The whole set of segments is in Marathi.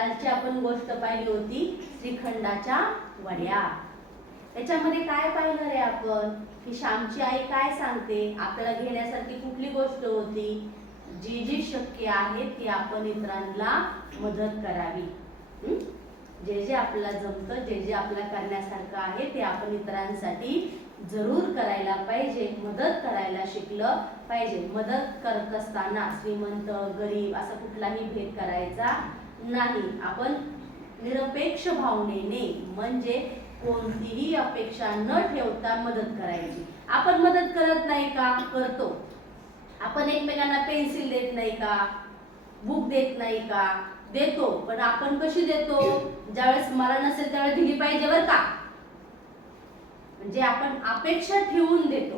कालची आपण गोष्ट पाहिली होती श्रीखंडाच्या वड्या. त्याच्यामध्ये काय पाहिलं रे आपण की श्यामची आई काय सांगते, आपल्याला घेण्यासारखी कुठली गोष्ट होती, जी जी शक्य आहे ती आपण इतरांना मदत करावी. जे जे आपल्याला जमतं, जे जे आपल्याला करण्यासारखं आहे ते आपण इतरांसाठी जरूर करायला पाहिजे, मदत करायला शिकलं पाहिजे. मदत करत असताना श्रीमंत गरीब असा कुठलाही भेद करायचा नाही. आपण निरपेक्ष भावनेने म्हणजे कोणतीही अपेक्षा न ठेवता मदत करायची. आपण मदत करत नाही का? करतो. आपण एकमेकांना पेन्सिल देत नाही का? बुक देत नाही का? देतो. पण आपण कशी देतो? ज्यावेळेस मला नसेल त्यावेळेस दिली पाहिजे बरं का. म्हणजे आपण अपेक्षा ठेवून देतो.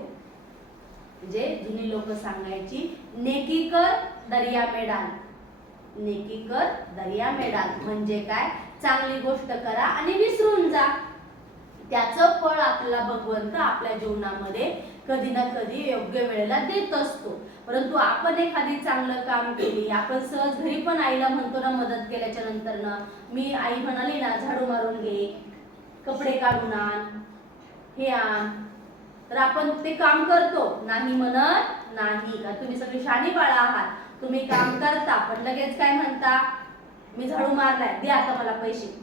म्हणजे जुनी लोक सांगायची नेकी कर दर्या में डाल, नेकी कर दर्या में डाल. म्हणजे काय? चांगली गोष्ट करा आणि विसरून जा. त्याचं फळ आपल्याला भगवंत आपल्या जीवनामध्ये कधी ना कधी योग्य वेळेला देत असतो. परंतु आपण एखादी चांगलं काम केली, आपण सहज घरी पण आईला म्हणतो ना मदत केल्याच्या नंतर ना, मी आई म्हणाली ना झाडू मारून घे, कपडे काढून आण, हे आण, तर आपण ते काम करतो. नाही म्हणत नाही का? तुम्ही सगळी शाणी बाळा आहात, तुम्ही काम करता पण लगेच काय म्हणता, मी झाडू मारलाय, दे आता मला पैसे,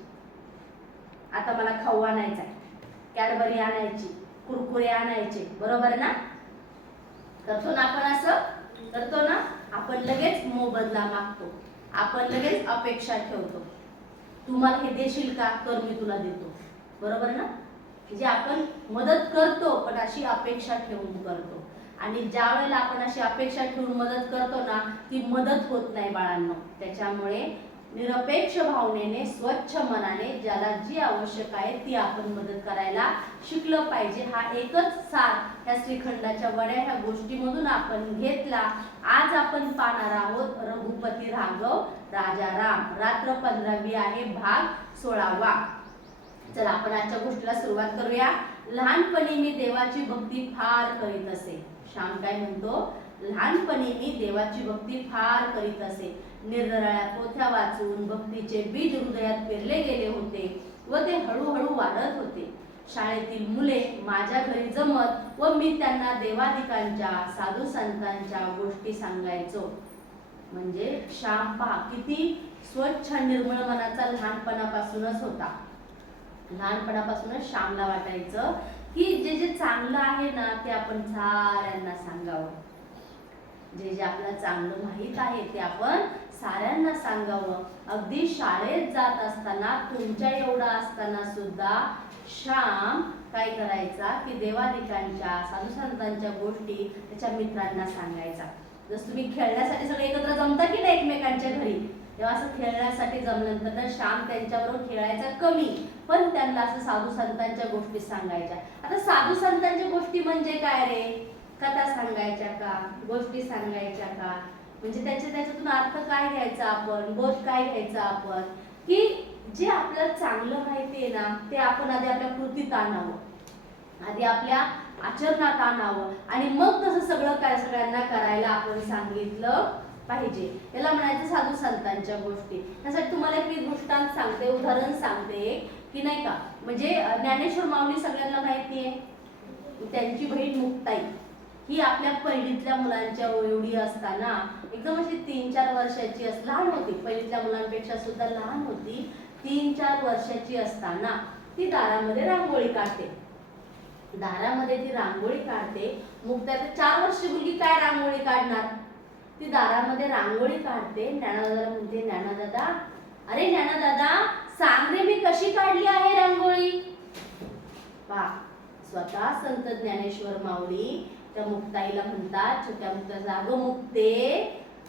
आता मला खाऊ आणायचा, कॅडबरी आणायची, कुरकुरे आणायचे, बरोबर ना? करतो ना आपण? असं करतो ना आपण. लगेच मोबदला मागतो, आपण लगेच अपेक्षा ठेवतो, तू मला हे देशील का? तर मी तुला देतो, बरोबर ना? म्हणजे आपण मदत करतो पण अशी अपेक्षा ठेवून करतो. आणि ज्या वेळेला आपण अशी अपेक्षा ठेवून मदत करतो ना, ती मदत होत नाही बाळांनो. त्याच्यामुळे निरपेक्ष भावनेने स्वच्छ मनाने ज्याला जी आवश्यक आहे ती आपण मदत करायला शिकलं पाहिजे. हा एकच सार ह्या श्रीखंडाच्या वड्या ह्या गोष्टीमधून आपण घेतला. आज आपण पाहणार आहोत रघुपती राघव राजाराम, रात्र 15वी आहे, भाग 16वा. चला आपण आजच्या गोष्टीला सुरुवात करूया. लहानपणी मी देवाची भक्ती फार करीत असे. श्याम काय म्हणतो? लहानपणी मी देवाची भक्ती फार करीत असे. निरनिराळ्या पोथ्या वाचून भक्तीचे बीज हृदयात पेरले गेले होते व ते हळूहळू वाढत होते. शाळेतील मुले माझ्या घरी जमत व मी त्यांना देवादिकांच्या साधू संतांच्या गोष्टी सांगायचो. म्हणजे श्याम पहा किती स्वच्छ निर्मळ मनाचा लहानपणापासूनच होता. लहानपणापासूनच श्यामला वाटायचं की जे जे चांगलं आहे ना ते आपण साऱ्यांना सांगावं. जे जे आपल्याला चांगलं माहित आहे ते आपण साऱ्यांना सांगावं. अगदी शाळेत जात असताना, तुमच्या एवढा असताना सुद्धा श्याम काय करायचा की देवादिकांच्या साधू संतांच्या गोष्टी त्याच्या मित्रांना सांगायचा. जसं तुम्ही खेळण्यासाठी सगळे एकत्र जमता की नाही एकमेकांच्या घरी, तेव्हा असं खेळण्यासाठी जमल्यानंतर श्याम त्यांच्याबरोबर खेळायचा कमी, पण त्यांना असं साधू संतांच्या गोष्टी सांगायच्या. आता साधू संतांच्या गोष्टी म्हणजे काय रे? कथा सांगायच्या का? गोष्टी सांगायच्या का? म्हणजे त्याच्यातून अर्थ काय घ्यायचा आपण, बोध काय घ्यायचा आपण, की जे आपल्याला चांगलं माहिती आहे ना ते आपण आधी आपल्या कृतीत आणावं, आधी आपल्या आचरणात आणावं आणि मग तसं सगळं काय सगळ्यांना करायला आपण सांगितलं पाहिजे. त्याला म्हणायचं साधू संतांच्या गोष्टी. त्यासाठी तुम्हाला एक मी दृष्टांत सांगते, उदाहरण सांगते की नाही का. म्हणजे ज्ञानेश्वर माऊली सगळ्यांना माहिती आहे. त्यांची बहीण मुक्ताई ही आपल्या पहिलीतल्या मुलांच्या एवढी असताना एकदम अशी 3-4 वर्षाची लहान होती, पहिलीतल्या मुलांपेक्षा सुद्धा लहान होती. 3-4 वर्षाची असताना ती दारामध्ये रांगोळी काढते. दारामध्ये ती रांगोळी काढते. मुक्ताई 4 वर्षाची मुलगी काय रांगोळी काढणार? ती दारामध्ये रांगोळी काढते. ज्ञानदादाला म्हणते, ज्ञानदादा, अरे ज्ञानदादा सांग रे मी कशी काढली आहे रांगोळी. पहा स्वतः संत ज्ञानेश्वर माऊली त्या मुक्ताईला म्हणतात, छोट्या मुक्ताईला, अगं मुक्ते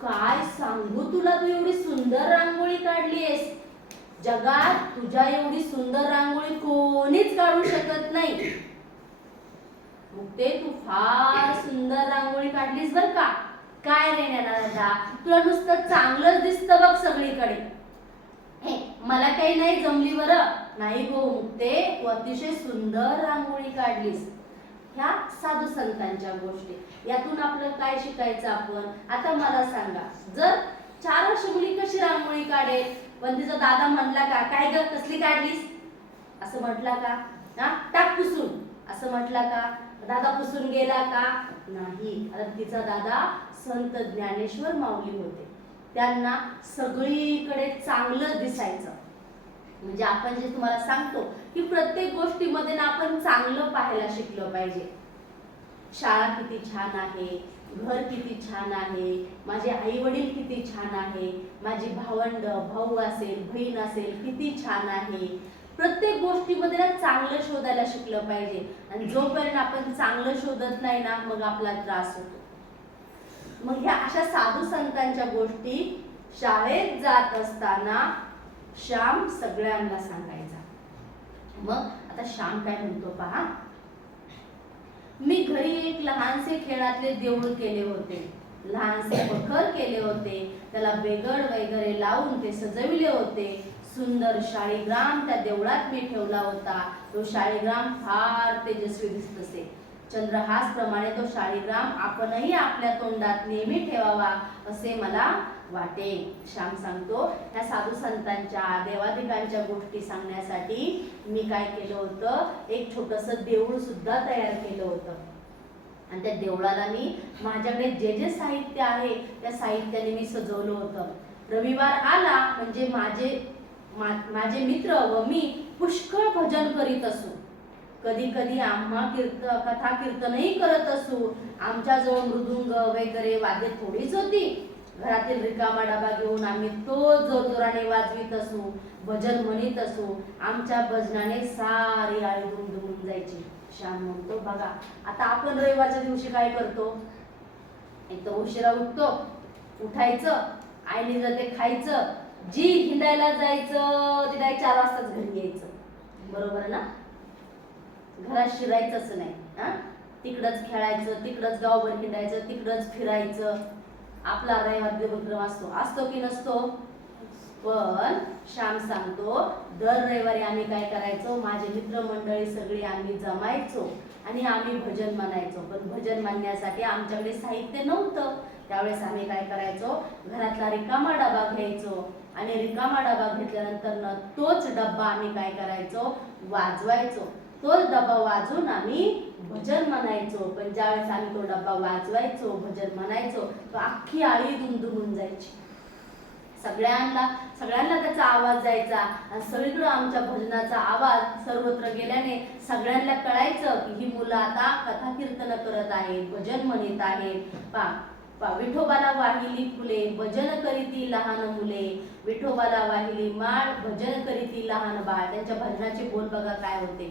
काय सांगू तुला, तू एवढी सुंदर रांगोळी काढलीयस, जगात तुझ्या एवढी सुंदर रांगोळी कोणीच काढू शकत नाही. मुक्ते तू फार सुंदर रांगोळी काढलीस बर का. काय रे ज्ञानदादा, तुला नुसतं चांगलंच दिसतं बघ सगळीकडे, हे मला काही नाही जमली बरं. नाही गो मुक्ते, तू अतिशय सुंदर रांगोळी काढलीस. ह्या साधू संतांच्या गोष्टी, यातून आपलं काय शिकायचं आपण? आता मला सांगा, जर 4 वर्ष मुली कशी रांगोळी काढेल? पण तिचा दादा म्हणला का, काय ग कसली काढलीस असं म्हटला का, हा टाक पुसून असं म्हटला का, दादा पुसून गेला का, नाही. आता तिचा दादा संत ज्ञानेश्वर माऊली होते, त्यांना सगळीकडे चांगलं दिसायचं. म्हणजे आपण जे तुम्हाला सांगतो की प्रत्येक गोष्टीमध्ये ना आपण चांगलं पाहायला शिकलं पाहिजे. शाळा किती छान आहे, घर किती छान आहे, माझे आई वडील किती छान आहे, माझी भावंड भाऊ असेल बहीण असेल किती छान आहे. प्रत्येक गोष्टीमध्ये ना चांगलं शोधायला शिकलं पाहिजे. आणि जोपर्यंत आपण चांगलं शोधत नाही ना मग आपला त्रास होतो. मग ह्या अशा साधू संतांच्या गोष्टी शाळेत जात असताना श्याम सगळ्यांना सांगायचा. मग आता श्याम काय म्हणतो पहा, मी घरी एक लहानसे खेळातले देऊळ केले होते, लहानसे बखर केले होते, त्याला बेगड वगैरे लावून ते सजविले होते. सुंदर शाळीग्राम त्या देवळात मी ठेवला होता. तो शाळीग्राम फार तेजस्वी दिसत असे. चंद्रहास प्रमाणे तो शाळीग्राम आपणही आपल्या तोंडात नेहमी ठेवावा असे मला वाटे. श्याम सांगतो, ह्या साधू संतांच्या देवादिकांच्या गोष्टी सांगण्यासाठी मी काय केलं होतं, एक छोटंसं देऊळ सुद्धा तयार केलं होतं. आणि त्या देवळाला मी माझ्याकडे जे जे साहित्य आहे त्या साहित्याने मी सजवलं होतं. रविवार आला म्हणजे माझे मित्र व मी पुष्कळ भजन करीत असू. कधी कधी आम्हा कथा कीर्तनही करत असू. आमच्याजवळ मृदुंग वगैरे वाद्य थोडीच होती. घरातील रिकामा डबा घेऊन आम्ही तो जोरजोराने वाजवीत असू, भजन म्हणत असू. आमच्या भजनाने सारी आळी दुमदुमून जायची. श्याम म्हणतो, बघा आता आपण रविवारच्या दिवशी काय करतो, एक तर उशिरा उठतो, उठायचं, आईने जर ते खायचं, जी हिंडायला जायचं तिला 4 वाजताच घरी यायचं. बरोबर ना, घरात शिरायचंच नाही. तिकडच खेळायचं, तिकडच गावभर हिंडायचं, तिकडच फिरायचं. आपला रविवार उपक्रम असतो की नसतो. पण श्याम सांगतो, दर रविवारी आम्ही काय करायचो, माझे मित्रमंडळी सगळी आम्ही जमायचो आणि आम्ही भजन म्हणायचो. पण भजन म्हणण्यासाठी आमच्याकडे साहित्य नव्हतं. त्यावेळेस आम्ही काय करायचो, घरातला रिकामा डबा घ्यायचो आणि रिकामा डबा घेतल्यानंतर तोच डब्बा आम्ही काय करायचो, वाजवायचो. तोच डब्बा वाजून आम्ही भजन म्हणायचो. पण ज्यावेळेस आम्ही तो डब्बा वाजवायचो, भजन म्हणायचो, तो अख्खी आळी दुमदुमून जायची. सगळ्यांना त्याचा आवाज जायचा आणि सगळीकडे आमच्या भजनाचा आवाज सर्वत्र गेल्याने सगळ्यांना कळायचं की ही मुलं आता कथा कीर्तन करत आहेत, भजन म्हणत आहेत. विठोबाला वाहिली फुले भजन करीती लहान मुले, विठोबाला वाहिली माळ भजन करीती लहान बाळ. त्यांच्या भजनाचे बोल बघा काय होते,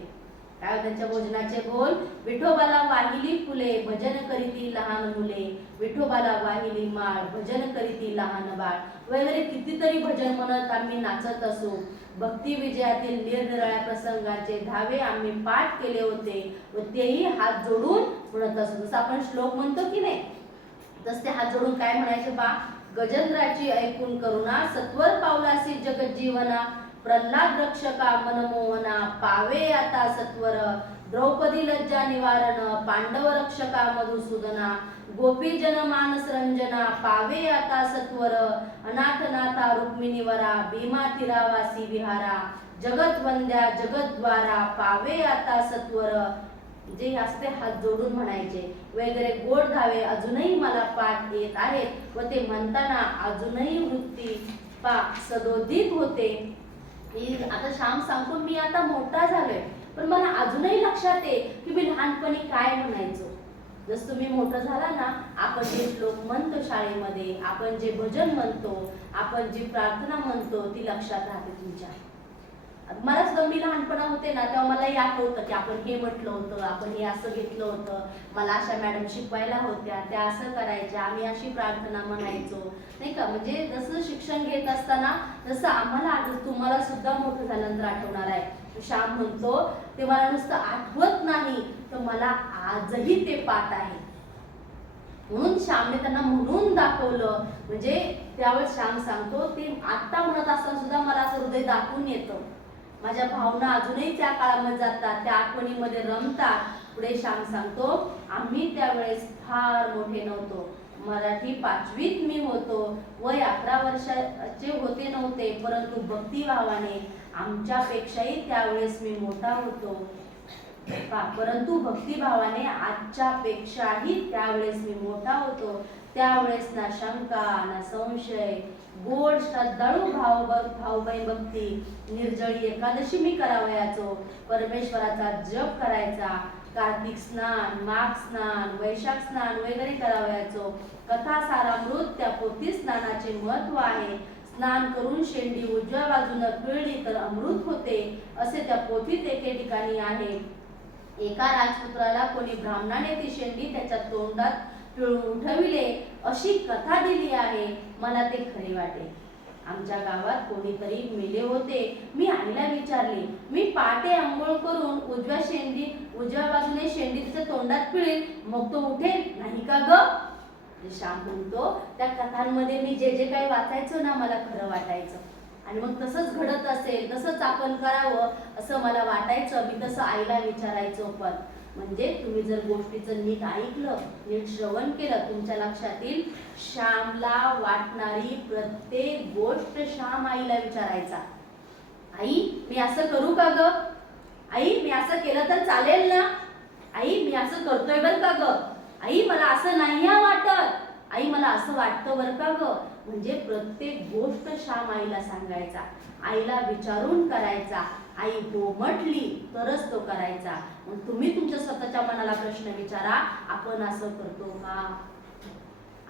त्यांच्या भजनाचे बोल, विठोबाला वाहिली फुले भजन करीती लहान मुले, विठोबाला वाहिली माळ भजन करीती लहान बाळ वगैरे कितीतरी भजन म्हणत आम्ही नाचत असू. भक्ती विजयातील निरनिराळ्या प्रसंगाचे धावे आम्ही पाठ केले होते व तेही हात जोडून म्हणत असू. जसं आपण श्लोक म्हणतो की नाही, तसे हात जोडून काय म्हणायचे पा, गजेंद्राची ऐकून करुणा सत्वर पावलासी जगज्जीवना, प्रल्हाद रक्षका मनमोहना पावे आता सत्वर, द्रौपदी लज्जा निवारण पांडव रक्षका मधुसूदना, गोपी जन मानस रंजना पावे आता सत्वर, अनाथनाथा रुक्मिणीवरा भीमा तिरावासी विहारा, जगत वंद्या जगद्वारा पावे आता सत्वर. जे असते हात जोडून म्हणायचे वगैरे गोड धावे अजूनही मला पाठ येत आहेत व ते म्हणताना अजूनही वृत्ती सदोदित होते. आता श्याम सांगतो, मी आता मोठा झालोय पण मला अजूनही लक्षात आहे की मी लहानपणी काय म्हणायचो. जसं तुम्ही मोठं झाला ना, आपण जे श्लोक म्हणतो शाळेमध्ये, आपण जे भजन म्हणतो, आपण जी प्रार्थना म्हणतो ती लक्षात राहते तुमच्या. मला सुद्धा मी लहानपणा होते ना तेव्हा मला आठवतं की आपण हे म्हटलं होतं, आपण हे असं घेतलं होतं, मला अशा मॅडम शिकवायला होत्या, त्या असं करायच्या, आम्ही अशी प्रार्थना म्हणायचो नाही का. म्हणजे जसं शिक्षण घेत असताना तसं आम्हाला आठवत, तुम्हाला सुद्धा मोठं झाल्यानंतर आठवणार आहे. श्याम म्हणतो, ते मला नुसतं आठवत नाही तर मला आजही ते पाठ आहे. म्हणून श्यामने त्यांना म्हणून दाखवलं. म्हणजे त्यावेळेस श्याम सांगतो, ते आत्ता म्हणत असताना सुद्धा मला असं हृदय दाखवून येतं. माझ्या भावना अजूनही त्या काळामध्ये जातात, त्या आठवणीमध्ये रमतात. पुढे श्याम सांगतो, आम्ही त्यावेळेस फार मोठे नव्हतो. मराठी 5वीत मी होतो. वय 11 वर्षाचे होते नव्हते, परंतु भक्तिभावाने आमच्यापेक्षाही त्यावेळेस मी मोठा होतो. परंतु भक्तिभावाने आजच्या पेक्षाही त्यावेळेस मी मोठा होतो. त्यावेळेस ना शंका ना संशय, गोड श्रद्धाळू भावबाई भक्ती, निर्जळी एकादशी मी करावयाचो, परमेश्वराचा जप करायचा, कार्तिक स्नान, माघ स्नान, वैशाख स्नान वगैरे करावयाचो. कथा सारामृत त्या पोथी स्नानाचे महत्व आहे. स्नान करून शेंडी उजव्या बाजूने पिळली तर अमृत होते, असे त्या पोथीत एके ठिकाणी आहे. एका राजपुत्राला कोणी ब्राह्मणाने ती शेंडी त्याच्या तोंडात पिळून उठविले, अशी कथा दिली आहे. मला ते खरे वाटे. आमच्या गावात कोणीतरी मेले होते. मी आईला विचारले, मी पहाटे अंघोळ करून उजव्या बाजूने शेंडी तिच्या तोंडात पिळेल, मग तो उठेल नाही का ग? श्याम म्हणतो, त्या कथांमध्ये मी जे जे काही वाचायचो ना, मला खरं वाटायचं आणि मग तसंच घडत असेल, तसंच आपण करावं असं मला वाटायचं. मी तसं आईला विचारायचो. पण म्हणजे तुम्ही जर गोष्टीचं नीट ऐकलं, नीट श्रवण केलं, तुमच्या लक्षात येईल. श्यामला वाटणारी प्रत्येक गोष्ट श्याम आईला विचारायचा. आई मी असं करू का ग? आई मी असं केलं तर चालेल ना? आई मी असं करतोय बर का ग? आई मला असं नाही वाटत. आई मला असं वाटतं बर का ग? म्हणजे प्रत्येक गोष्ट श्याम आईला सांगायचा, आईला विचारून करायचा. आई हो म्हटली तरच तो करायचा. मग तुम्ही तुमच्या स्वतःच्या मनाला प्रश्न विचारा, आपण असं करतो का?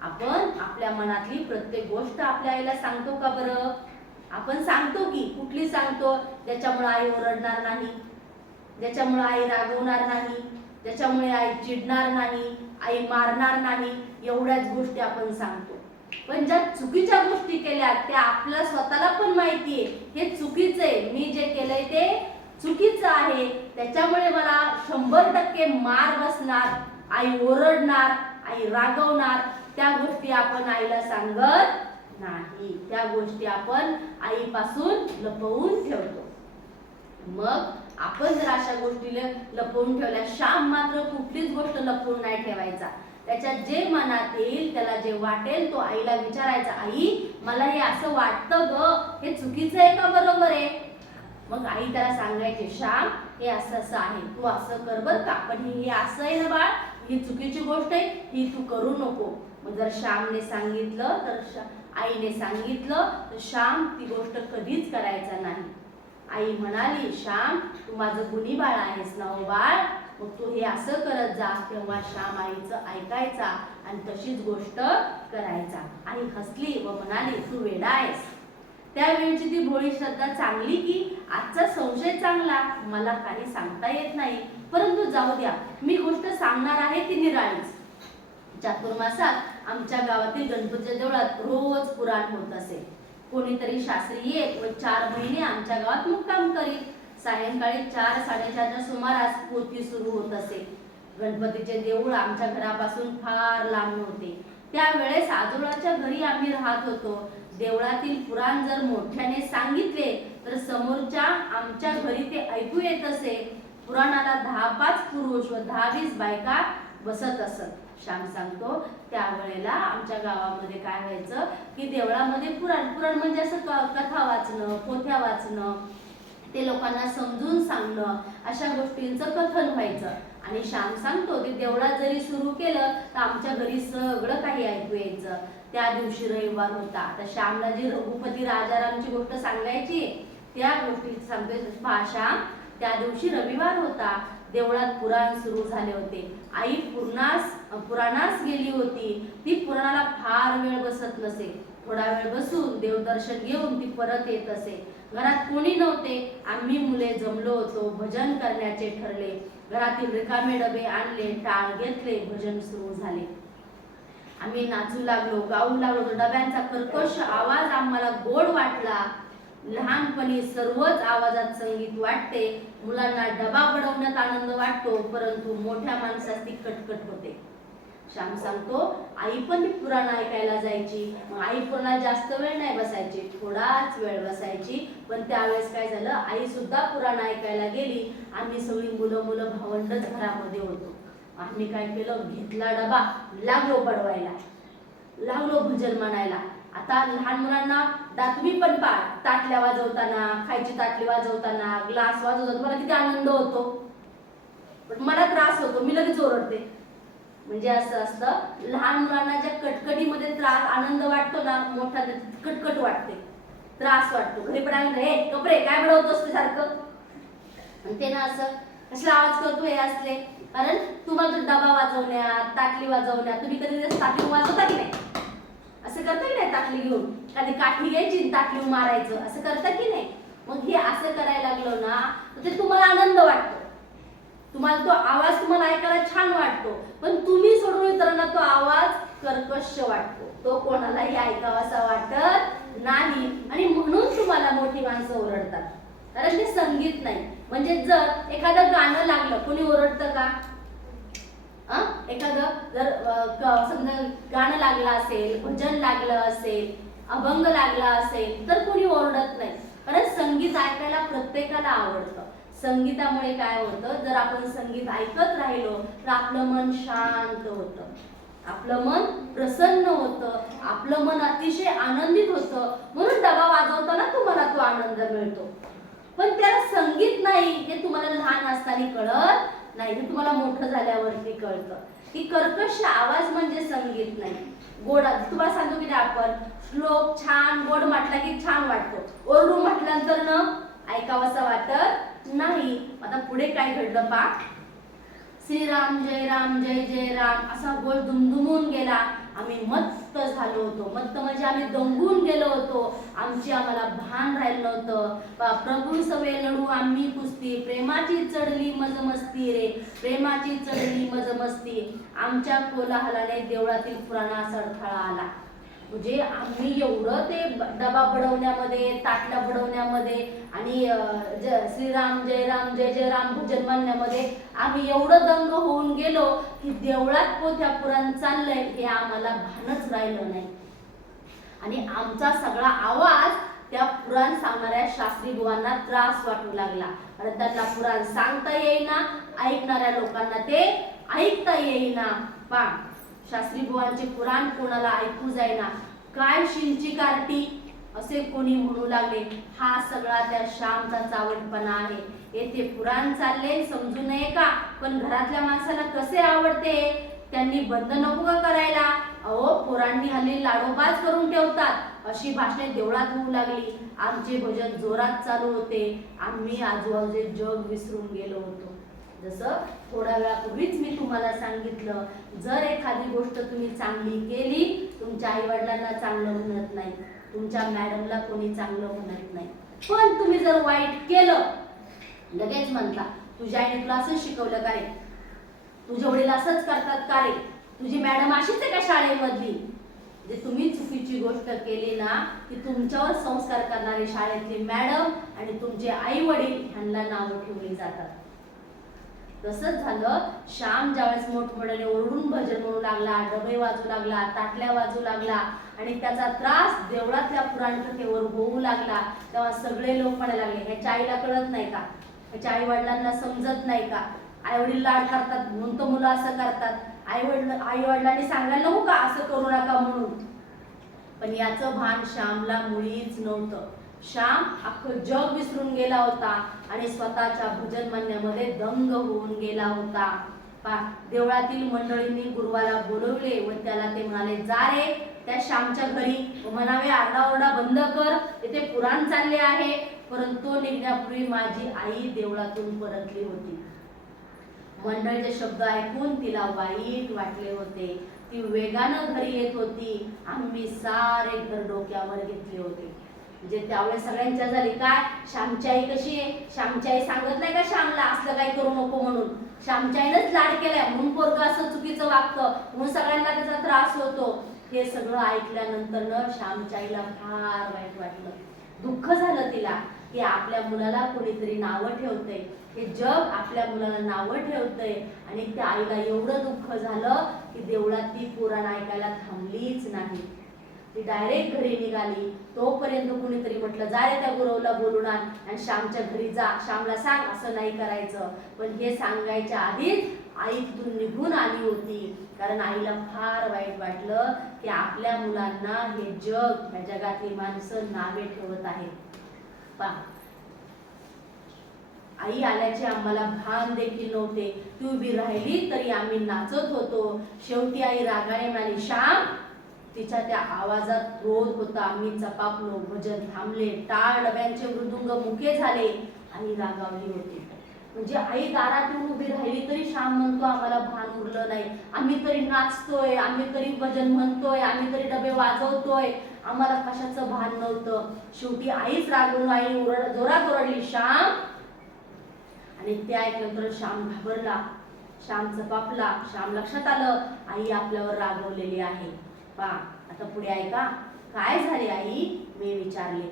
आपण आपल्या मनातली प्रत्येक गोष्ट आपल्या आईला सांगतो का बरं? आपण सांगतो की? कुठली सांगतो? ज्याच्यामुळे आई ओरडणार नाही, ज्याच्यामुळे आई रागवणार नाही, ज्याच्यामुळे आई चिडणार नाही, आई मारणार नाही, एवढ्याच गोष्टी आपण सांगतो. पण ज्या चुकीच्या गोष्टी केल्या त्या आपल्याला स्वतःला पण माहितीये हे चुकीचं आहे, मी जे केलंय ते चुकीचं आहे, त्याच्यामुळे मला 100% मार बसणार, आई ओरडणार, आई रागवणार. त्या गोष्टी आपण आईला सांगत नाही, त्या गोष्टी आपण आईपासून लपवून ठेवतो. मग आपण जर अशा गोष्टीला लपवून ठेवल्या, श्याम मात्र कुठलीच गोष्ट लपवून नाही ठेवायचा. त्याच्यात जे मनात येईल, त्याला जे वाटेल तो आईला विचारायचा, आई मला हे असं वाटतं ग, हे चुकीचं आहे का बरोबर आहे? मग आई त्याला सांगायचे, श्याम हे असं असं आहे, तू असं कर बर का, पण हे असं आहे ना बाळ, ही चुकीची गोष्ट आहे, ही तू करू नको. मग जर श्यामने सांगितलं तर आईने सांगितलं तर श्याम ती गोष्ट कधीच करायचा नाही. आई म्हणाली, श्याम तू माझं गुणी बाळ आहेस ना हो बाळ, मग तू हे असं करत जा. तेव्हा श्याम आईचं ऐकायचा आणि तशीच गोष्ट करायचा. आई हसली व म्हणाली, तू वेडा आहेस. त्यावेळची ती भोळी श्रद्धा चांगली की आजचा संशय चांगला? मला काही सांगता येत नाही, परंतु जाऊ द्या, मी गोष्ट सांगणार आहे ती निराळीच. चातुर्मासात आमच्या गावातील गणपतीच्या देवळात रोज पुराण होत असे. कोणीतरी शास्त्री येत व 4 महिने आमच्या गावात मुक्काम करीत. सायंकाळी 4-4:30च्या सुमारास पोथी सुरू होत असे. गणपतीचे देऊळ आमच्या घरापासून फार लांब नव्हते. त्यावेळेस आजोळाच्या घरी आम्ही राहत होतो. देवळातील पुराण जर मोठ्याने सांगितले तर समोरच्या आमच्या घरी ते ऐकू येत असे. पुराणाला 10-5 पुरुष व 10-20 बायका बसत असत. श्याम सांगतो, त्यावेळेला आमच्या गावामध्ये काय व्हायचं की देवळामध्ये पुराण म्हणजे असं कथा वाचणं, पोथ्या वाचणं, ते लोकांना समजून सांगणं, अशा गोष्टींचं कथन व्हायचं. आणि श्याम सांगतो, ते देवळात जरी सुरू केलं तर आमच्या घरी सगळं काही ऐकू यायचं. त्या दिवशी रविवार होता. आता श्यामला जी रघुपती राजारामची गोष्ट सांगायची त्या गोष्टी सांगतोय, श्याम त्या दिवशी रविवार होता. देवळात पुराण सुरू झाले होते. आई पुराणास गेली होती. ती पुराणाला फार वेळ बसत नसे. थोडा वेळ बसून देवदर्शन घेऊन ती परत येत असे. घरात कोणी नव्हते. आम्ही मुले जमलो होतो. भजन करण्याचे ठरले. घरातील रिकामे डबे आणले, टाळ घेतले, भजन सुरू झाले. आम्ही नाचू लागलो, गाऊ लागलो. डब्यांचा कर्कश आवाज आम्हाला गोड वाटला. लहानपणी सर्वच आवाजात संगीत वाटते. मुलांना डबा बनवण्यात आनंद वाटतो, परंतु मोठ्या माणसास ती कटकट होते. श्याम सांगतो, आई पण पुराण ऐकायला जायची. मग आई पुराणाला जास्त वेळ नाही बसायची, थोडाच वेळ बसायची. पण त्यावेळेस काय झालं, आई सुद्धा पुराण ऐकायला गेली. आम्ही सगळी मुलं भावंडच घरामध्ये होतो. आम्ही काय केलं, घेतला डबा, लागलो बडवायला. लागलो भजन म्हणायला. आता लहान मुलांना तुम्ही पण पा ताटल्या वाजवताना, खायची ताटली वाजवताना, ग्लास वाजवताना तुम्हाला किती आनंद होतो, पण मला त्रास होतो, मी लगेच ओरडते. म्हणजे असं असतं लहान मुलांना ज्या कटकटीमध्ये त्रास आनंद वाटतो ना, मोठा कटकट वाटते, त्रास वाटतो. घरी पण आम्ही हे कपडे काय बनवतोस ते सारखं, आणि ते ना असं कसला आवाज करतो हे असले. कारण तुम्हाला तर डबा वाजवण्यात, ताटली वाजवण्यात, तुम्ही कधी ताटली वाजवता की नाही? असं करता की नाही? ताटली घेऊन कधी काठी घ्यायची ताटली मारायचं, असं करता की नाही? मग हे असं करायला लागलो ना तर ते तुम्हाला आनंद वाटतो, तुम्हाला तो आवाज तुम्हाला ऐकायला छान वाटतो. पण तुम्ही सोडून इतरांना तो आवाज कर्कश वाटतो, तो कोणालाही ऐकावासा वाटत नाही. आणि म्हणून तुम्हाला मोठी माणसं ओरडतात, कारण ते संगीत नाही. म्हणजे जर एखादं गाणं लागलं, कोणी ओरडतं का? एखादं जर समजा गाणं लागलं असेल, भजन लागलं असेल, अभंग लागला असेल तर कोणी ओरडत नाही. कारण संगीत ऐकायला प्रत्येकाला आवडतं. संगीतामुळे काय होतं, जर आपण संगीत ऐकत राहिलो तर आपलं मन शांत होतं, आपलं मन प्रसन्न होतं, आपलं मन अतिशय आनंदित होतं. म्हणून डबा वाजवताना तुम्हाला तो आनंद मिळतो. पण त्याला संगीत नाही हे तुम्हाला लहान असताना कळत नाही, हे तुम्हाला मोठं झाल्यावरती कळतं की कर्कश आवाज म्हणजे संगीत नाही. गोड तुम्हाला सांगतो की आपण श्लोक छान गोड म्हटला की छान वाटतो, ओरडून म्हटल्यानंतर न ऐकावंसं वाटत नाही. आता पुढे काय घडलं पा, श्रीराम जय जय राम असा गोल दुमदुमून गेला. आम्ही मत्त झालो होतो, मत्त म्हणजे आम्ही दंगून गेलो होतो, आम्हाला भान राहिलं नव्हतं. प्रभू सवे लढू आम्ही कुस्ती, प्रेमाची चढली मजमस्ती रे, प्रेमाची चढली मजमस्ती. आमच्या कोलाहलाने देवळातील पुराणास अडथळा आला. म्हणजे आम्ही एवढं ते डबा बडवण्यामध्ये, ताटला बडवण्यामध्ये आणि श्रीराम जय जय राम भजन म्हणण्यामध्ये आम्ही एवढं दंग होऊन गेलो की देवळात पोथ्या पुराण चाललंय हे आम्हाला भानच राहिलं नाही. आणि आमचा सगळा आवाज त्या पुराण सांगणाऱ्या शास्त्री बुवांना त्रास वाटू लागला. कारण त्यांना पुराण सांगता येईना, ऐकणाऱ्या लोकांना ते ऐकता येईना. पा शास्त्री बुवांचे पुराण कोणाला ऐकू जाईना. काय शिंची कार्टी असे कोणी म्हणू लागले. हा सगळा त्या श्यामचा चावटपणा आहे. येथे पुराण चालले समजू नये का, पण घरातल्या माणसाला कसे आवडते, त्यांनी बंद नको का करायला. अहो पोरांनी हल्ली लाडोबाज करून ठेवतात अशी भाषणे देवळात होऊ लागली. आमचे भजन जोरात चालू होते, आम्ही आजूबाजूचे जग विसरून गेलो होतो. जसं थोड्या वेळापूर्वीच मी तुम्हाला सांगितलं, जर एखादी गोष्ट तुम्ही चांगली केली, तुमच्या आई वडिलांना चांगलं म्हणत नाही, तुमच्या मॅडमला कोणी चांगलं म्हणत नाही. पण तुम्ही जर वाईट केलं लगेच म्हणता तुझ्या आईने तुला असंच शिकवलं का रे, तुझे वडील असंच करतात का रे, तुझी मॅडम अशीच आहे का शाळेमधली. म्हणजे तुम्ही चुकीची गोष्ट केली ना की तुमच्यावर संस्कार करणारे शाळेतली मॅडम आणि तुमचे आई वडील ह्यांना नावं ठेवली जातात. तसंच झालं. श्याम ज्यावेळेस मोठमोठ्याने ओरडून भजन म्हणू लागला, डबे वाजू लागला, ताटल्या वाजू लागला आणि त्याचा त्रास देवळातल्या पुराण कथेवर होऊ लागला, तेव्हा सगळे लोक म्हणायला लागले ह्याच्या आईला कळत नाही का, ह्याच्या आई वडिलांना समजत नाही का, आई वडील लाड करतात म्हणून तो मुलं असं करतात, आई वडिलांनी सांगायला नको का असं करू नका म्हणून. पण याचं भान श्यामला मुळीच नव्हतं. श्याम अख्खं जग विसरून गेला होता आणि स्वतःच्या भजन म्हणण्यामध्ये दंग होऊन गेला होता. देवळातील मंडळींनी गुरुवाला बोलवले व त्याला ते म्हणाले, जा रे त्या श्यामच्या घरी, म्हणावे आरडाओरडा बंद कर, इथे पुराण चालले आहे. परंतु तो निघण्यापूर्वी माझी आई देवळातून परतली होती. मंडळीचे शब्द ऐकून तिला वाईट वाटले होते. ती वेगानं घरी येत होती. आम्ही सारे घर डोक्यावर घेतले होते. म्हणजे त्यावेळेस सगळ्यांच्या झाली काय, श्यामची आई कशी आहे, श्यामची आई सांगत नाही का श्यामला असलं काही करू नको म्हणून, श्यामच्या आईनंच लाड केलाय म्हणून पोरगं असं चुकीचं वागतं, म्हणून सगळ्यांना त्याचा त्रास होतो. हे सगळं ऐकल्यानंतर न श्यामच्या आईला फार वाईट वाटलं, दुःख झालं तिला की आपल्या मुलाला कोणीतरी नावं ठेवतंय, हे जग आपल्या मुलाला नावं ठेवतंय. आणि त्या आईला एवढं दुःख झालं की देवळात ती पुराण ऐकायला थांबलीच नाही. ती डायरेक्ट घरी निघाली. तोपर्यंत कुणीतरी म्हटलं, जा रे त्या गुरवला बोलून आण आणि श्यामच्या घरी जा, श्यामला सांग असं नाही करायचं. पण हे सांगायच्या आधीच आई तिथून निघून आली होती, कारण आईला फार वाईट वाटलं की आपल्या मुलांना हे जग, या जगातली माणसं नावे ठेवत आहेत. पहा, आई आल्याचे आम्हाला भान देखील नव्हते. ती उभी राहिली तरी आम्ही नाचत होतो. शेवटी आई रागाने म्हणाली, श्याम. तिच्या त्या आवाजात क्रोध होता. आम्ही चपापलो, भजन थांबले, टाळ डब्यांचे मृदुंग मुके झाले. आई रागावली होती. म्हणजे आई दारात येऊन उभी राहिली तरी श्याम म्हणतो आम्हाला भान उरलं नाही. आम्ही तरी नाचतोय, आम्ही तरी भजन म्हणतोय, आम्ही तरी डबे वाजवतोय, आम्हाला कशाचं भान नव्हतं. शेवटी आईच रागवून आई जोरात ओरडली, श्याम. आणि ते ऐकल्यानंतर श्याम घाबरला, श्याम चपापला. श्याम लक्षात आलं आई आपल्यावर रागवलेली आहे. पहा, आता पुढे ऐका, काय झाले आई, मी विचारले.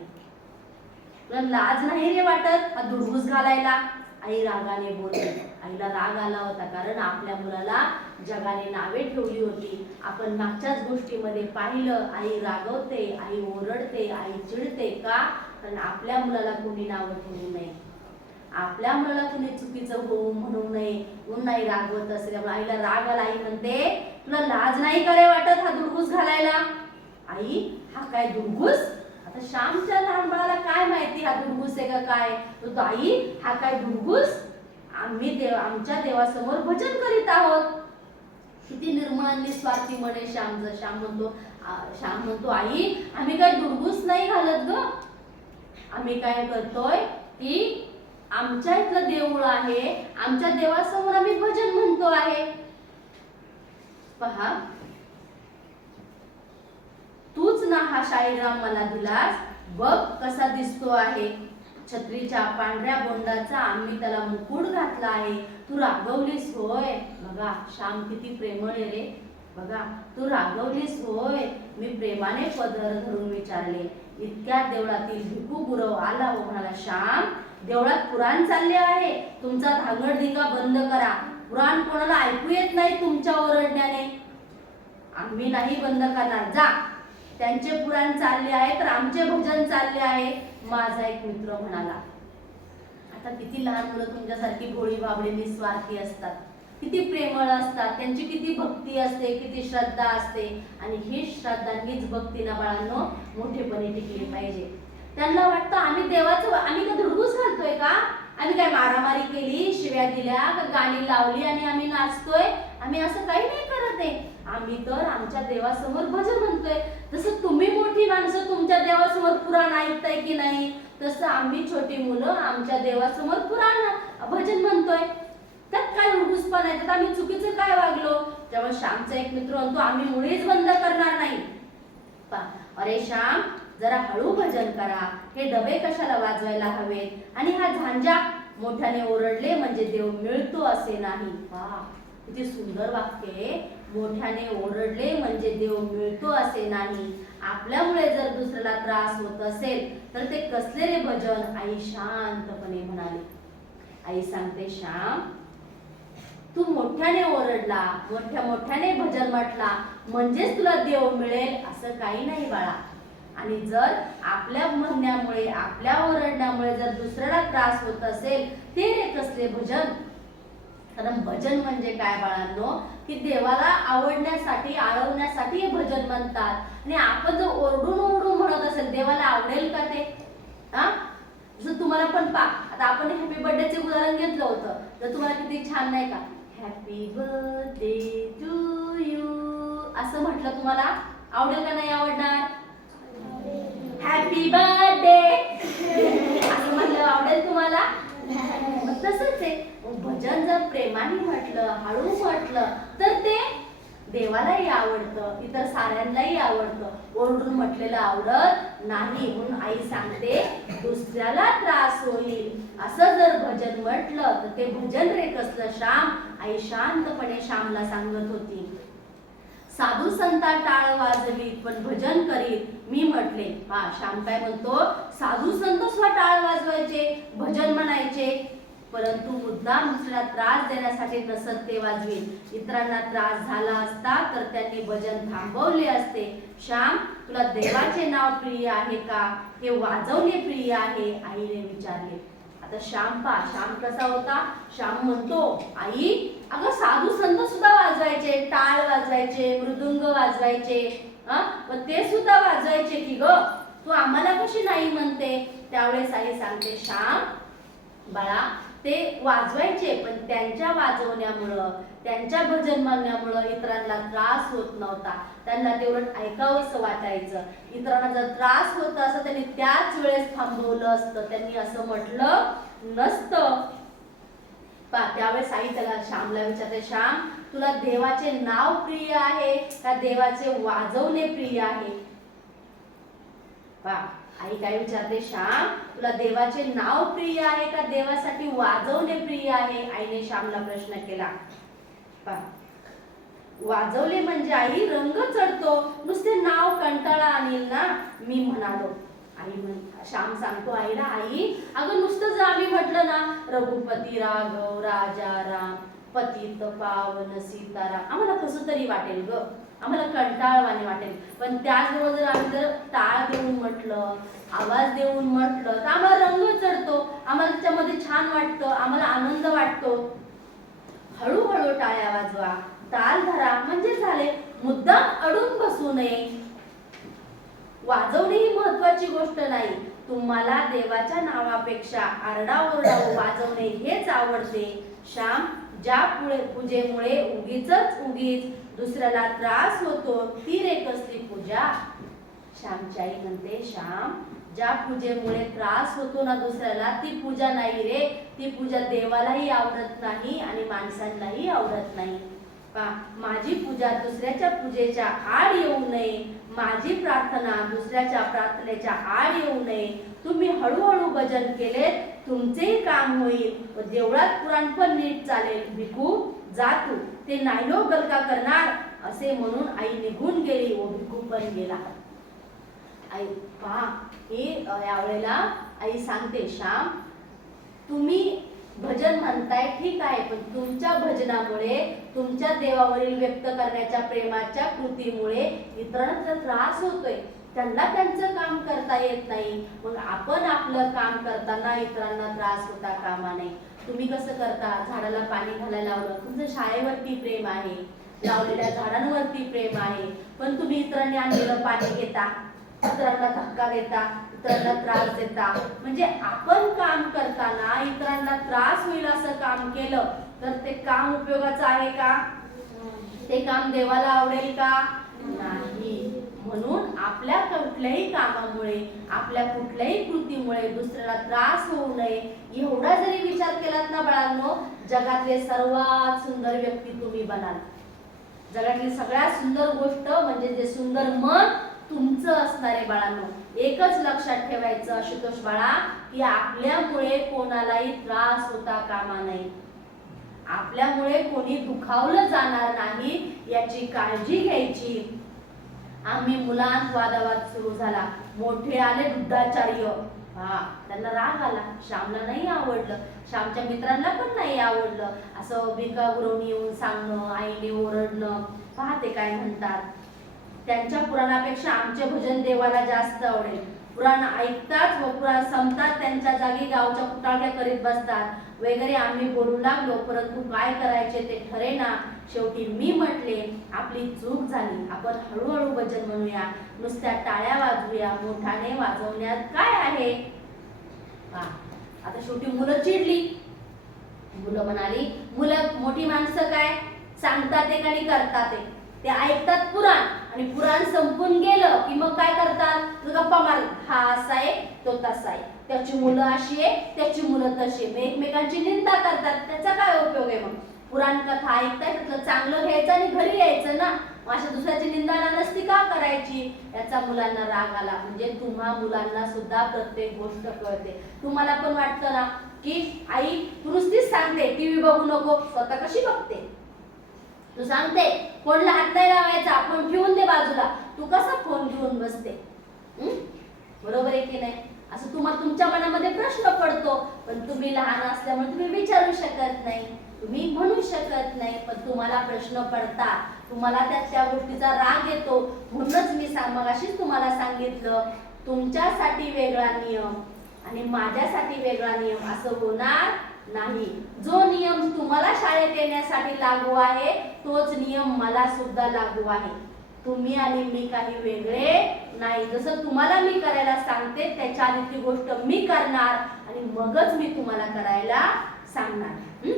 तुला लाज नाही रे वाटत हा दुडघूस घालायला? आई रागाने बोलली. आईला राग आला होता, कारण आपल्या मुलाला जगाने नावे ठेवली होती. आपण मागच्याच गोष्टीमध्ये पाहिलं, आई रागवते, आई ओरडते, आई चिडते. का? कारण आपल्या मुलाला कोणी नावं ठेवू नये, आपल्या मुलाला कुणी चुकीचं होऊ म्हणू नये म्हणून नाही रागवत असेल. त्यामुळे आईला राग आला. आई म्हणते, तुला लाज नाही करे वाटत हा दुडघूस घालायला? आई, हा काय दुडघूस? आता श्यामच्या लहान बाळाला काय माहिती हा दुडघूस आहे का काय? तो आई, हा काय दुडघूस? आम्ही आमच्या देवासमोर भजन करीत आहोत. किती निर्मळ निस्वार्थी म्हणे श्यामचं. श्याम म्हणतो आई, आम्ही काय दुडघूस नाही घालत ग. आम्ही काय करतोय की आमच्या इथलं देऊळ आहे, आमच्या देवासमोर आम्ही भजन म्हणतो आहे. पहा, तूच ना हा शाळीराम मला दिलास, बघ कसा दिसतो आहे. छत्रीच्या पांढऱ्या बोंडाचा आम्ही त्याला मुकुट घातला आहे. तू रागवलीस होय. बघा श्याम किती प्रेमळ आहे रे. बघा, तू रागवलीस होय. मी प्रेमाने पदर धरून विचारले. इतक्या देवळातील भिकू गुरव आला व म्हणाला, श्याम, देवळात पुराण चालले आहे, तुमचा धांगडधिंगा बंद करा. पुराण कोणाला ऐकू येत नाही तुमच्या ओरडण्याने. आम्ही नाही बंद करणार, जा. त्यांचे पुराण चालले आहे तर आमचे भजन चालले आहे, माझा एक मित्र म्हणाला. आता किती लहान मुलं तुमच्यासारखी भोळी भाबडी निस्वार्थी असतात, किती प्रेमळ असतात, त्यांची किती भक्ती असते, किती श्रद्धा असते. आणि ही श्रद्धा हीच भक्तीना बाळांनो मोठेपणी टिकली पाहिजे. त्यांना वाटतं आम्ही देवाचं, आम्ही का दुडघूस घालतोय का? आम्ही काय मारामारी केली, शिव्या दिल्या, गाणी लावली आणि आम्ही नाचतोय? आम्ही असं काही नाही करत आहे. आम्ही तर आमच्या देवासमोर भजन म्हणतोय. जसं तुम्ही मोठी माणसं तुमच्या देवासमोर पुराण ऐकताय की नाही, तसं आम्ही छोटी मुलं आमच्या देवासमोर पुराण भजन म्हणतोय. त्यात काय उडघूसपण आहे? त्यात आम्ही चुकीचं काय वागलो? तेव्हा श्यामचा एक मित्र म्हणतो, आम्ही मुळीच बंद करणार नाही. अरे श्याम, जरा हळू भजन करा. हे डबे कशाला वाजवायला हवेत? आणि हा झांजा मोठ्याने ओरडले म्हणजे देव मिळतो असे नाही. वाह, किती सुंदर वाक्य आहे. मोठ्याने ओरडले म्हणजे देव मिळतो असे नाही. आपल्यामुळे जर दुसऱ्याला त्रास होत असेल तर ते कसले रे भजन? आई शांतपणे म्हणाली. आई सांगते, श्याम, तू मोठ्याने ओरडला, मोठ्याने भजन म्हटला म्हणजेच तुला देव मिळेल असं काही नाही बाळा. आणि जर आपल्या म्हणण्यामुळे, आपल्या ओरडण्यामुळे जर दुसऱ्याला त्रास होत असेल, ते रे कसले भजन? कारण भजन म्हणजे काय बाळांनो, की देवाला आवडण्यासाठी, आळवण्यासाठी हे भजन म्हणतात. आणि आपण जर ओरडून ओरडून म्हणत असेल, देवाला आवडेल का ते? जसं तुम्हाला पण आता आपण हॅपी बर्थडेचे उदाहरण घेतलं होतं, तर तुम्हाला किती छान नाही का, हॅपी बर्थडे टू यू असं म्हटलं, तुम्हाला आवडेल का नाही आवडणार? हॅपी बर्थडे असं म्हटलं आवडेल तुम्हाला? तसंच आहे. भजन जर प्रेमाने म्हटलं, हळू म्हटलं तर ते देवालाही आवडतं, इतर साऱ्यांनाही आवडतं. ओरडून म्हटलेलं आवडत नाही. म्हणून आई सांगते, दुसऱ्याला त्रास होईल असं जर भजन म्हटलं तर ते भजन रे कसलं श्याम? आई शांतपणे श्यामला सांगत होती. साधू संता टाळ वाजवी पण भजन करीत मी म्हटले. श्याम काय म्हणतो? साधू संत सुद्धा टाळ वाजवायचे, भजन म्हणायचे, परंतु मुद्दाम दुसऱ्याला त्रास देण्यासाठी नसत ते वाजवील. इतरांना त्रास झाला असता तर त्यांनी भजन थांबवले असते. श्याम, तुला देवाचे नाव प्रिय आहे का? हे वाजवणे प्रिय आहे? आईने विचारले. आता श्याम कसा होता? श्याम म्हणतो, आई अगं साधू संत सुद्धा वाजवायचे, टाळ वाजवायचे, मृदुंग वाजवायचे, पण ते सुद्धा वाजवायचे की ग, तू आम्हाला कशी नाही म्हणते? त्यावेळेस आई सांगते, श्याम बाळा ते वाजवायचे, पण त्यांच्या वाजवण्यामुळं, त्यांच्या भजन म्हणण्यामुळं इतरांना त्रास होत नव्हता. त्यांना तेवढं ऐकावंसं वाटायचं. इतरांना जर त्रास होत असं त्यांनी त्याच वेळेस थांबवलं असतं, त्यांनी असं म्हटलं नसतं. त्यावेळेस आई त्याला श्यामला विचारते, श्याम तुला देवाचे नाव प्रिय आहे का देवाचे वाजवणे प्रिय आहे? आई काय विचारते, श्याम तुला देवाचे नाव प्रिय आहे का देवासाठी वाजवणे प्रिय आहे? आईने श्यामला प्रश्न केला. वाजवले म्हणजे आई रंग चढतो, नुसते नाव कंटाळा आणील ना, मी म्हणालो. श्याम सांगतो आईला, आई अगं नुसतं जर आम्ही म्हटलं ना रघुपती राघव राजा राम पतित पावन सीताराम, आम्हाला कसं तरी वाटेल ग, आम्हाला कंटाळवाणे वाटेल. पण त्याचबरोबर जर आम्ही जर टाळ देऊन म्हटलं, आवाज देऊन म्हटलं, तर आम्हाला रंग चढतो, आम्हाला त्याच्यामध्ये छान वाटतं, आम्हाला आनंद वाटतो. हळूहळू टाळ्या वाजवा, ताल धरा म्हणजे झाले, मुद्दाम अडून बसू नये. वाजवणे ही महत्वाची गोष्ट नाही, तुम्हाला देवाच्या नावापेक्षा आरडाओरडा वाजवणे हेच आवडते. श्याम ज्या पूजेमुळे उगीच दुसऱ्याला त्रास होतो ती रे कसली पूजा? श्यामची आई म्हणते, श्याम ज्या पूजेमुळे त्रास होतो ना दुसऱ्याला ती पूजा नाही रे, ती पूजा देवालाही आवडत नाही आणि माणसांनाही आवडत नाही. माझी पूजा दुसऱ्याच्या पूजेच्या आड येऊ नये, माझी प्रार्थना दुसऱ्याच्या प्रार्थनेच्या आड येऊ नये. तुम्ही हळूहळू भजन केले, तुमचेही काम होईल व देवळात पुराण पण नीट चालेल. भिकू जा तू, ते नाही हो गलका करणार, असे म्हणून आई निघून गेली व भिकू पण गेला. आई यावेळेला आई सांगते, श्याम तुम्ही भजन म्हणताय ठीक आहे, पण तुमच्या भजनामुळे, तुमच्या देवावरील व्यक्त करण्याच्या प्रेमाच्या कृतीमुळे इतरांना त्रास होतोय, त्यांना त्यांचं काम करता येत नाही. मग आपण आपलं काम करताना इतरांना त्रास होता कामा नये. तुम्ही कसं करता? झाडाला पाणी घालायला लावलं, तुमचं शाळेवरती प्रेम आहे, लावलेल्या झाडांवरती प्रेम आहे, पण तुम्ही इतरांनी आणलेलं पाणी घेता, इतरांना धक्का देता, इतरांना त्रास देता. म्हणजे आपण काम करताना इतरांना त्रास होईल असं काम केलं तर ते काम उपयोगाचं आहे का? ते काम देवाला आवडेल का? नाही. म्हणून आपल्या कुठल्याही कामामुळे, आपल्या कुठल्याही कृतीमुळे दुसऱ्याला त्रास होऊ नये एवढा जरी विचार केलात ना बाळांनो, जगातले सर्वात सुंदर व्यक्ती तुम्ही बनाल. जगातली सगळ्यात सुंदर गोष्ट म्हणजे जे सुंदर मन तुमचं असणार आहे बाळांनो. एकच लक्षात ठेवायचं आशुतोष बाळा, की आपल्यामुळे कोणालाही त्रास होता कामा नये, आपल्यामुळे कोणी दुखावलं जाणार नाही याची काळजी घ्यायची. आम्ही मुलांत वादावाद सुरू झाला, मोठे आले वृद्धाचार्य, त्यांना राग आला, श्यामला नाही आवडलं, श्यामच्या मित्रांना पण नाही आवडलं. असं बिका गुरवणी येऊन सांगणं, आईने ओरडणं, ते काय म्हणतात, त्यांच्या पुराणापेक्षा आमचे भजन देवाला जास्त आवडेल. पुराण ऐकतात व पुराण संपतात त्यांच्या जागी गावच्या कुटाळ्या करीत बसतात वगैरे आम्ही बोलू लागलो, परंतु काय करायचे ते ठरेना. शेवटी मी म्हटले, आपली चूक झाली, आपण हळूहळू भजन म्हणूया, नुसत्या टाळ्या वाजवूया, मोठाने वाजवण्यात काय आहे? आता शेवटी मुलं चिडली. मुलं म्हणाली, मोठी माणसं काय सांगतात एक आणि करतात एक, ते ऐकतात पुराण आणि पुराण संपून गेलं की मग काय करतात? गप्पा मार, हा असा आहे तो तसा आहे, त्याची मुलं अशी आहे त्याची मुलं तशी आहे, एकमेकांची निंदा करतात. त्याचा काय उपयोग आहे? मग पुराण कथा ऐकताय, त्यातलं चांगलं घ्यायचं आणि घरी यायचं ना. अशा दुसऱ्याची निंदा नसती का करायची? याचा मुलांना राग आला. म्हणजे तुम्हा मुलांना सुद्धा प्रत्येक गोष्ट कळते. तुम्हाला पण वाटतं ना की आई तू नुसतीच सांगते, टीव्ही बघू नको, स्वतः कशी बघते? तू सांगते फोनला हात नाही लावायचा, फोन ठेवून दे बाजूला, तू कसा फोन घेऊन बसते? बरोबर आहे की नाही? असं तुमच्या मनामध्ये प्रश्न पडतो, पण तुम्ही लहान असल्यामुळे तुम्ही विचारू शकत नाही, तुम्ही म्हणू शकत नाही, पण तुम्हाला प्रश्न पडतात, तुम्हाला त्या गोष्टीचा राग येतो. म्हणूनच मी मगाशीच तुम्हाला सांगितलं, तुमच्यासाठी वेगळा नियम, आणि माझ्यासाठी वेगळा नियम असं होणार नाही. जो नियम तुम्हाला शाळेत येण्यासाठी लागू आहे तोच नियम मला सुद्धा लागू आहे. तुम्ही आणि मी काही वेगळे नाही. जसं तुम्हाला मी करायला सांगते त्याच्या आधी ती गोष्ट मी करणार आणि मगच मी तुम्हाला करायला सांगणार.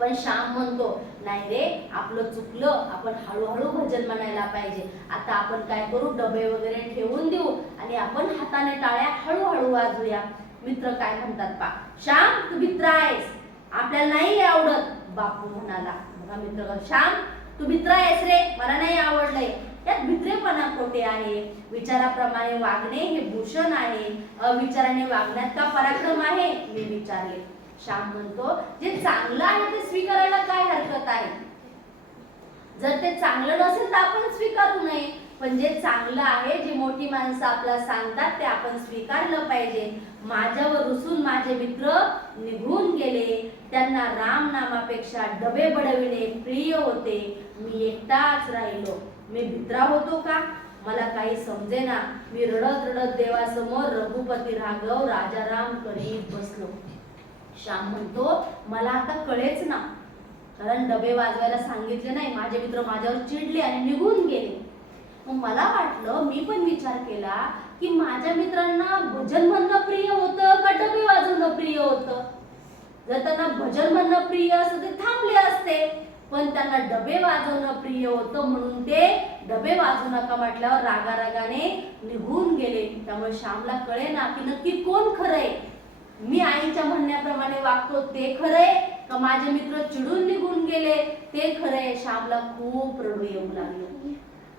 पण श्याम म्हणतो नाही रे, आपलं चुकलं, आपण हळूहळू भजन म्हणायला पाहिजे. आता आपण काय करू, डबे वगैरे ठेवून देऊ आणि आपण हाताने टाळ्या हळूहळू वाजवूया. मित्र काय म्हणतात पा, श्याम तू मित्र आहेस, आपल्याला नाही आवडत. बापू म्हणाला, बघा मित्र, श्याम तू मित्र आहेस रे, मला नाही आवडलंय. त्यात भित्रेपणा कोठे आहे? विचाराप्रमाणे वागणे हे भूषण आहे, अविचाराने वागण्यात का पराक्रम आहे, मी विचारले. श्याम म्हणतो जे चांगलं आहे ते स्वीकारायला काय हरकत आहे? जर ते चांगलं नसेल तर आपण स्वीकारू नये, पण जे चांगलं आहे, जे मोठी माणसं आपल्याला सांगतात ते आपण स्वीकारलं पाहिजे. माझ्यावर रुसून माझे मित्र निघून गेले, त्यांना राम नामापेक्षा डबे बडविणे प्रिय होते. मी एकटाच राहिलो. मी भित्रा होतो का? मला काही समजेना. मी रडत रडत देवासमोर रघुपती राघव राजाराम करीत बसलो. श्याम म्हणतो मला आता कळेच ना, कारण डबे वाजवायला सांगितले नाही, माझे मित्र माझ्यावर चिडले आणि निघून गेले. मग मला वाटलं, मी पण विचार केला की माझ्या मित्रांना भजन म्हणणं प्रिय होतं का डबे वाजवणं प्रिय होतं? जर त्यांना भजन म्हणणं प्रिय असतं ते थांबले असते, पण त्यांना डबे वाजवणं प्रिय होतं म्हणून ते डबे वाजवू नका म्हटल्यावर रागारागाने निघून गेले. त्यामुळे श्यामला कळेना की नक्की कोण खरंय. मी आईच्या म्हणण्याप्रमाणे वागतो ते खरंय का माझे मित्र चिडून निघून गेले ते खरंय? श्यामला खूप रडू येऊ लागलं.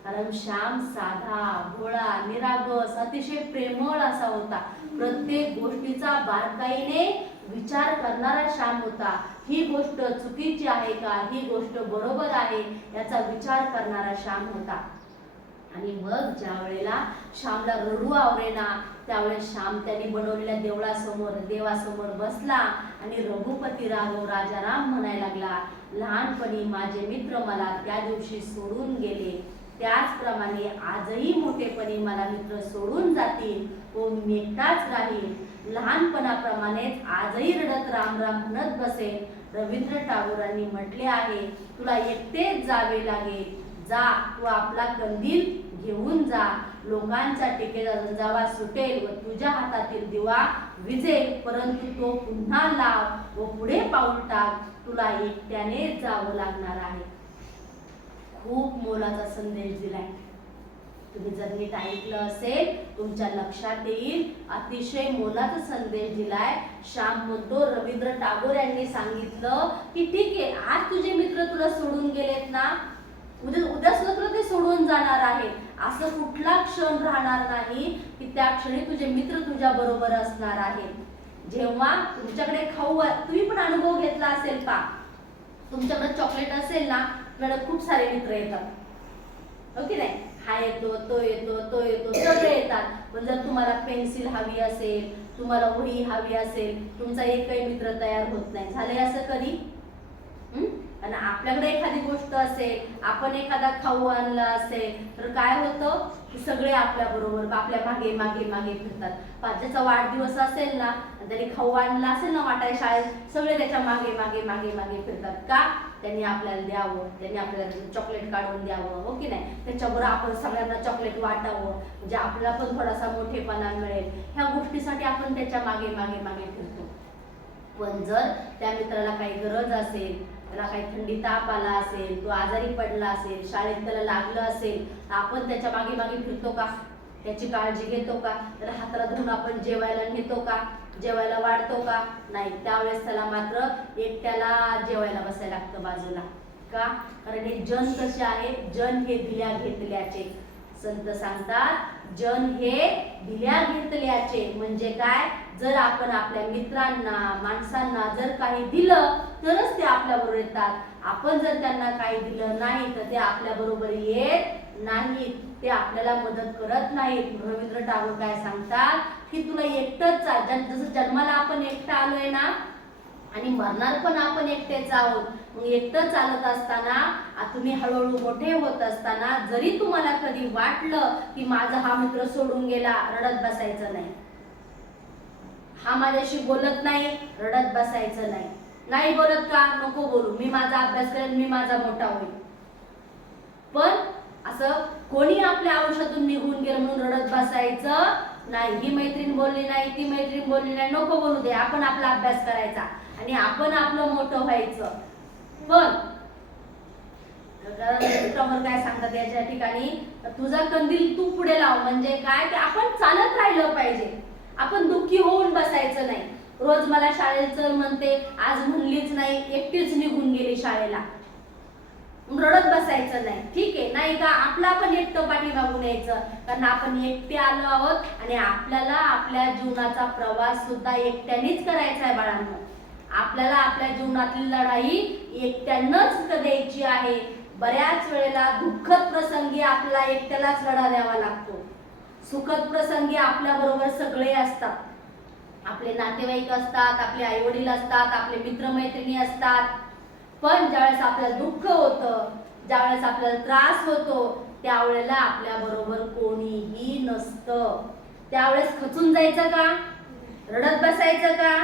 कारण श्याम साधा, भोळा, निरागस, अतिशय प्रेमळ असा होता. प्रत्येक गोष्टीचा बारकाईने विचार करणारा श्याम होता. ही गोष्ट चुकीची आहे का, ही गोष्ट बरोबर आहे याचा विचार करणारा श्याम होता. आणि मग ज्या वेळेला श्यामला रडू आवरेना त्यावेळेस श्याम त्यांनी बनवलेल्या देवासमोर बसला आणि रघुपती राघव राजाराम म्हणायला लागला, लहानपणी माझे मित्र मला त्या दिवशी सोडून गेले, त्याचप्रमाणे आजही मोठेपणी मला मित्र सोडून जातील व मी एकटाच राहील. लहानपणाप्रमाणेच आजही रडत राम राम म्हणत बसेल. रवींद्र टागोरांनी म्हटले आहे, तुला एकटेच जावे लागेल. जा, तू आपला कंदील घेऊन जा. लोकांचा टिकेला जेव्हा सुटेल व तुझ्या हातातील दिवा विझेल, परंतु तो पुन्हा लाव व पुढे पाऊल टाक. तुला एकट्याने जावं लागणार आहे. खूप मोलाचा संदेश दिलाय. तुम्ही जर नीट ऐकलं असेल तुमच्या लक्षात येईल. अतिशय मोलाचा संदेश दिलाय. श्याम म्हणतो रवींद्र टागोर यांनी सांगितलं की ठीक आहे, आज तुझे मित्र तुला सोडून गेलेत ना, उद्या सुद्धा तुला ते सोडून जाणार आहे. असं कुठला क्षण राहणार नाही की त्या क्षणी तुझे मित्र तुझ्या बरोबर असणार आहे. जेव्हा तुमच्याकडे खाऊ, तुम्ही पण अनुभव घेतला असेल पा, तुमच्याकडे चॉकलेट असेल ना, तुमच्याकडे खूप सारे मित्र येतात, हो की नाही? हा येतो, तो येतो, तो येतो, सगळे येतात. पण जर तुम्हाला पेन्सिल हवी असेल, तुम्हाला वही हवी असेल, तुमचा एकही मित्र तयार होत नाही. झालंय असं कधी? आणि आपल्याकडे एखादी गोष्ट असेल, आपण एखादा खाऊ आणला असेल तर काय होतं की सगळे आपल्या बरोबर आपल्या मागे मागे मागे फिरतात. ज्याचा वाढदिवस असेल ना, त्याने खाऊ आणला असेल ना वाटाय शाळेत, सगळे त्याच्या मागे मागे मागे मागे फिरतात. का? त्यांनी आपल्याला द्यावं, त्यांनी आपल्याला चॉकलेट काढून द्यावं, हो की नाही? त्याच्याबरोबर आपण सगळ्यांना चॉकलेट वाटावं, म्हणजे आपल्याला पण थोडासा मोठेपणा मिळेल. ह्या गोष्टीसाठी आपण त्याच्या मागे मागे मागे फिरतो. पण जर त्या मित्राला काही गरज असेल, त्याला काही थंडी ताप आला असेल, तो आजारी पडला असेल, शाळेत त्याला लागलं असेल, आपण त्याच्या मागे मागे फिरतो का? त्याची काळजी घेतो का? त्याला हाताला धरून आपण जेवायला नेतो का? जेवायला वाढतो का? नाही. त्यावेळेस त्याला मात्र एकट्याला जेवायला बसायला लागतं बाजूला. का? कारण हे जन कसे आहे? जन हे दिल्या घेतल्याचे. संत सांगतात जन हे दिल्या घेतल्याचे. म्हणजे काय? जर आपण आपल्या मित्रांना, माणसांना जर काही दिलं तरच ते आपल्या बरोबर येतात. आपण जर त्यांना काही दिलं नाही तर ते आपल्या बरोबर येत नाहीत, ते आपल्याला मदत करत नाहीत. रवींद्र टागोर काय सांगतात की तुला एकटंच चाल. जसं जन्माला आपण एकटं आलोय ना आणि मरणार पण आपण एकटेच आहोत. मग एकटं चालत असताना, तुम्ही हळूहळू मोठे होत असताना, जरी तुम्हाला कधी वाटलं की माझा हा मित्र सोडून गेला, रडत बसायचं नाही. हा माझ्याशी बोलत नाही, रडत बसायचं नाही. नाही बोलत का, नको बोलू, मी माझा अभ्यास करेन, मी माझा मोठा होईल. पण असं कोणी आपल्या आयुष्यातून निघून गेलं म्हणून रडत बसायचं नाही. ही मैत्रीण बोलली नाही, ती मैत्रीण बोलली नाही, नको बोलू दे, आपण आपला अभ्यास करायचा आणि आपण आपलं मोठं व्हायचं. पण मित्रांवर काय सांगतात याच्या ठिकाणी, तुझा कंदील तू पुढे लाव. म्हणजे काय की आपण चालत राहिलं पाहिजे, आपण दुःखी होऊन बसायचं नाही. रोज मला शाळेत चल म्हणते, आज म्हणलीच नाही, एकटीच निघून गेली शाळेला, रडत बसायचं नाही. ठीक आहे, नाही का, आपला पण एकटं पाठीमागून यायचं, कारण आपण एकटे आलो आहोत आणि आपल्याला आपल्या जीवनाचा प्रवास सुद्धा एकट्यानेच करायचा आहे बाळांनो. आपल्याला आपल्या जीवनातली लढाई एकट्यानंच द्यायची आहे. बऱ्याच वेळेला दुःखद प्रसंगी आपल्याला एकट्यालाच लढा द्यावा लागतो. सुखद प्रसंगी आपल्या बरोबर सगळे असतात, आपले नातेवाईक असतात, आपले आई वडील असतात, आपले मित्रमैत्रिणी असतात. पण ज्यावेळेस आपल्याला दुःख होतं, ज्यावेळेस आपल्याला त्रास होतो, त्यावेळेला आपल्या बरोबर कोणीही नसतं. त्यावेळेस खचून जायचं का, रडत बसायचं का,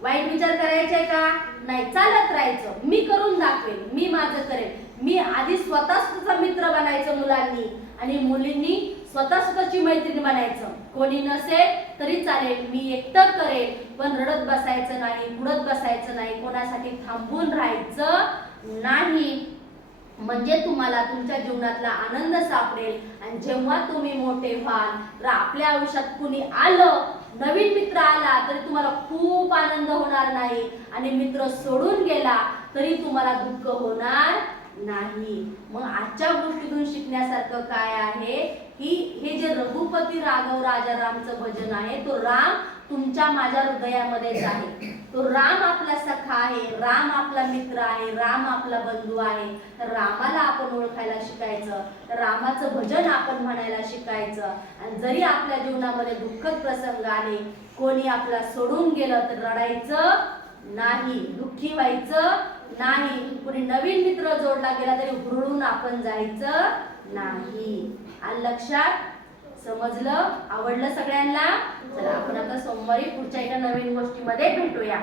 वाईट विचार करायचे का, नाही, चालत राहायचं. मी करून दाखवेन, मी माझं करेन. मी आधी स्वतःचा मित्र बनायचं मुलांनी, आणि मुलींनी स्वतःची मैत्रीण बनायचं. कोणी नसेल तरी चालेल, मी एकटं करेल, पण रडत बसायचं नाही, बुडत बसायचं नाही, कोणासाठी थांबून राहायचं नाही. म्हणजे तुम्हाला तुमच्या जीवनातला आनंद सापडेल. आणि जेव्हा तुम्ही मोठे व्हाल तर आपल्या आयुष्यात कुणी आलं, नवीन मित्र आला तरी तुम्हाला खूप आनंद होणार नाही, आणि मित्र सोडून गेला तरी तुम्हाला दुःख होणार नाही. मग आजच्या गोष्टीतून शिकण्यासारखं काय आहे की हे जे रघुपती राघव राजा रामचं भजन आहे, तो राम तुमच्या माझ्या हृदयामध्येच आहे. तो राम आपला सखा आहे, राम आपला मित्र आहे, राम आपला बंधू आहे. रामाला आपण ओळखायला शिकायचं, रामाचं भजन आपण म्हणायला शिकायचं. आणि जरी आपल्या जीवनामध्ये दुःखद प्रसंग आले, कोणी आपला सोडून गेलं तर रडायचं नाही, दुःखी व्हायचं नाही. कोणी नवीन मित्र जोडला गेला तरी हुरळून आपण जायचं नाही. आणि लक्षात समजलं, आवडलं सगळ्यांना? चला आपण आता सोमवारी पुढच्या एका नवीन गोष्टीमध्ये भेटूया.